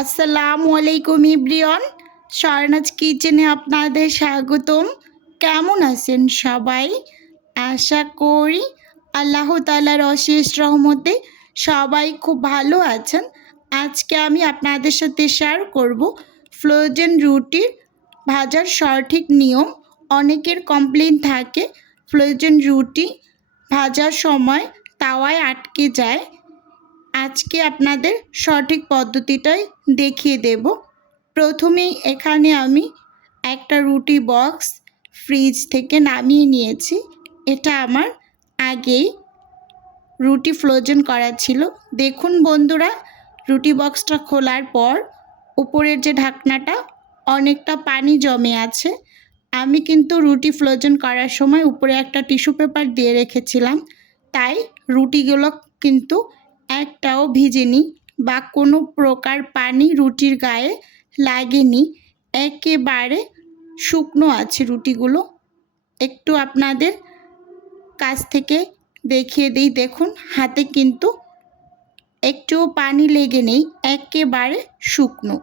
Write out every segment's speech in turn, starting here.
আসসালামু আলাইকুম ইব্রিয়ন, স্বর্ণাজ কিচেনে আপনাদের স্বাগতম। কেমন আছেন সবাই? আশা করি আল্লাহ তালার অশেষ রহমতে সবাই খুব ভালো আছেন। আজকে আমি আপনাদের সাথে শেয়ার করব ফ্রোজেন রুটির ভাজার সঠিক নিয়ম। অনেকের কমপ্লেন থাকে, ফ্রোজেন রুটি ভাজার সময় তাওয়ায় আটকে যায়। আজকে আপনাদের সঠিক পদ্ধতিটাই দেখিয়ে দেব। প্রথমেই এখানে আমি একটা রুটি বক্স ফ্রিজ থেকে নামিয়ে নিয়েছি। এটা আমার আগেই রুটি ফ্লোজন করা ছিল। দেখুন বন্ধুরা, রুটি বক্সটা খোলার পর উপরের যে ঢাকনাটা, অনেকটা পানি জমে আছে। আমি কিন্তু রুটি ফ্লোজন করার সময় উপরে একটা টিস্যু পেপার দিয়ে রেখেছিলাম। তাই রুটিগুলো কিন্তু একটাও ভিজেনি বা কোনো প্রকার পানি রুটির গায়ে লাগেনি। একেবারে শুকনো আছে রুটিগুলো। একটু আপনাদের কাছ থেকে দেখিয়ে দিই। দেখুন, হাতে কিন্তু একটুও পানি লেগে নেই, একেবারে শুকনো।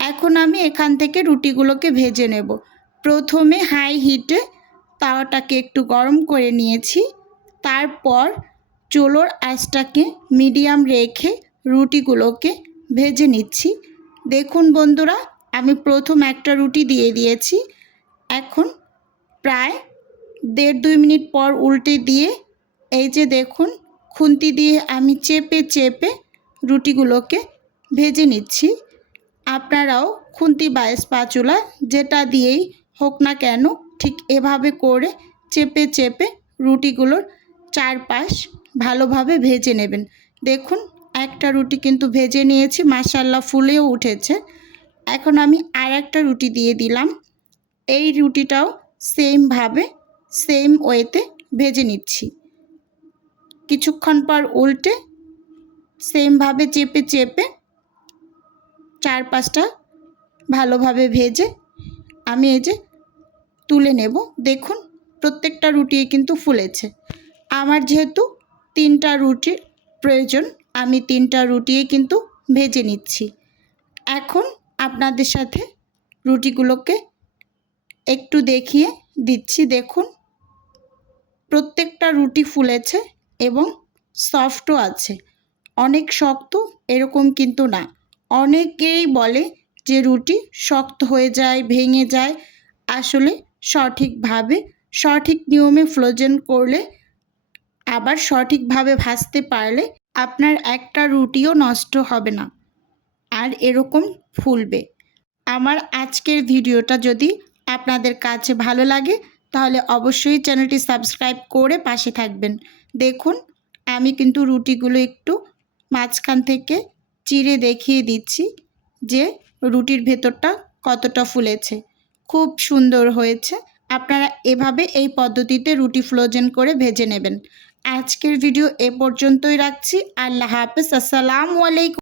এখন আমি এখান থেকে রুটিগুলোকে ভেজে নেব। প্রথমে হাই হিটে তাওয়াটাকে একটু গরম করে নিয়েছি। তারপর চুলোর আঁচটাকে মিডিয়াম রেখে রুটিগুলোকে ভেজে নিচ্ছি। দেখুন বন্ধুরা, আমি প্রথম একটা রুটি দিয়ে দিয়েছি। এখন প্রায় দেড় দুই মিনিট পর উল্টে দিয়ে এই যে দেখুন, খুন্তি দিয়ে আমি চেপে চেপে রুটিগুলোকে ভেজে নিচ্ছি। আপনারাও খুন্তি বা স্পাচুলা যেটা দিয়েই হোক না কেন ঠিক এভাবে করে চেপে চেপে রুটিগুলোর চারপাশ ভালোভাবে ভেজে নেবেন। দেখুন, একটা রুটি কিন্তু ভেজে নিয়েছি মাসাল্লা ফুলেও উঠেছে। এখন আমি আর একটা রুটি দিয়ে দিলাম। এই রুটিটাও সেমভাবে, সেম ওয়েতে ভেজে নিচ্ছি। কিছুক্ষণ পর উল্টে সেমভাবে চেপে চেপে চার পাঁচটা ভালোভাবে ভেজে আমি এই যে তুলে নেব। দেখুন, প্রত্যেকটা রুটি কিন্তু ফুলেছে। আমার যেহেতু তিনটা রুটির প্রয়োজন। আমি তিনটা রুটিয়ে কিন্তু ভেজে নিচ্ছি। এখন আপনাদের সাথে রুটিগুলোকে একটু দেখিয়ে দিচ্ছি। দেখুন, প্রত্যেকটা রুটি ফুলেছে এবং সফটও আছে। অনেক শক্ত এরকম কিন্তু না। অনেকেই বলে যে রুটি শক্ত হয়ে যায়, ভেঙে যায়। আসলে সঠিকভাবে, সঠিক নিয়মে ফ্লোজেন করলে আবার সঠিকভাবে ভাজতে পারলে আপনার একটা রুটিও নষ্ট হবে না। আর এরকম ফুলবে। আমার আজকের ভিডিওটা যদি আপনাদের কাছে ভালো লাগে, তাহলে অবশ্যই চ্যানেলটি সাবস্ক্রাইব করে পাশে থাকবেন। দেখুন, আমি কিন্তু রুটিগুলো একটু মাঝখান থেকে চিড়ে দেখিয়ে দিচ্ছি যে রুটির ভেতরটা কতটা ফুলেছে। খুব সুন্দর হয়েছে। আপনারা এভাবে এই পদ্ধতিতে রুটি ফ্লোজেন করে ভেজে নেবেন। আজকের ভিডিও এ পর্যন্তই রাখছি। আল্লাহ হাফেজ। আসসালামু আলাইকুম।